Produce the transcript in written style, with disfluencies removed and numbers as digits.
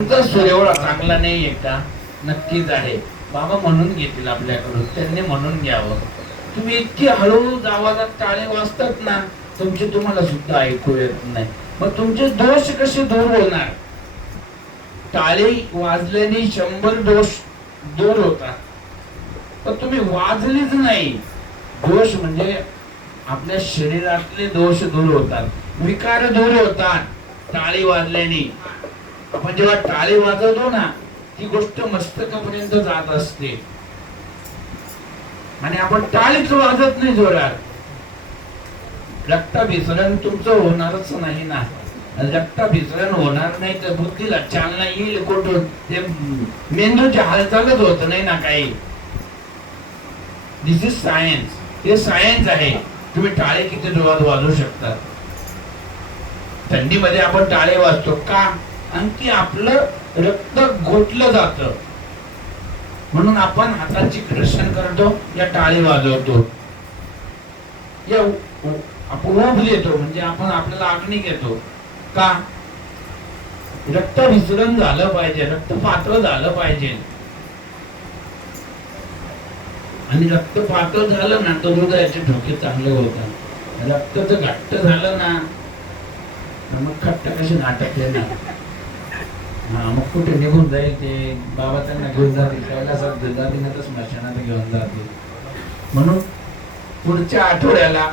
तुमचा सूर एवढा चांगला नाहीये का? नक्कीच आहे. बाबा म्हणून घेतील आपल्याकडून, त्यांनी म्हणून घ्यावं. तुम्ही इतकी हळूहळू आवाजात टाळे वाजतात ना, तुमचे तुम्हाला सुद्धा ऐकू येत नाही. मग तुमचे दोष कसे दूर होणार? टाळे वाजल्याने 100 दोष दूर होतात, पण तुम्ही वाजलीच नाही. दोष म्हणजे आपल्या शरीरातले दोष दूर होतात, विकार दूर होतात टाळी वाजल्याने. आपण जेव्हा टाळी वाजवतो ना, ती गोष्ट मस्तकापर्यंत जात असते. आणि आपण टाळीच वाजत नाही जोरात, रक्ताभिसरण तुमचं होणारच नाही ना. रक्ताभिसरण होणार नाही तर बुद्धीला चालना येईल कुठून? ते मेंदूची हालचालच होत नाही ना काही. दिस इज सायन्स. हे सायन्स आहे. तुम्ही टाळे किती जोरात वाजवू शकता. थंडीमध्ये आपण टाळे वाजतो का? आणखी आपलं रक्त गोठलं जात, म्हणून आपण हाताची घर्षण करतो, या टाळी वाजवतो, या आपण उभ देतो, म्हणजे आपण आपल्याला आग्नी घेतो का? रक्त विसरण झालं पाहिजे, रक्त पातळ झालं पाहिजे. आणि रक्त पातळ झालं ना तर हृदयाचे ठोके चांगले होतात. रक्त जर घट्ट झालं ना, मग खट्ट कशी नाटकले ना, मग कुठे निघून जाईल ते. बाबा त्यांना घेऊन जातील, कैलासात घेऊन जातील, स्मशानात घेऊन जातील. म्हणून पुढच्या आठवड्याला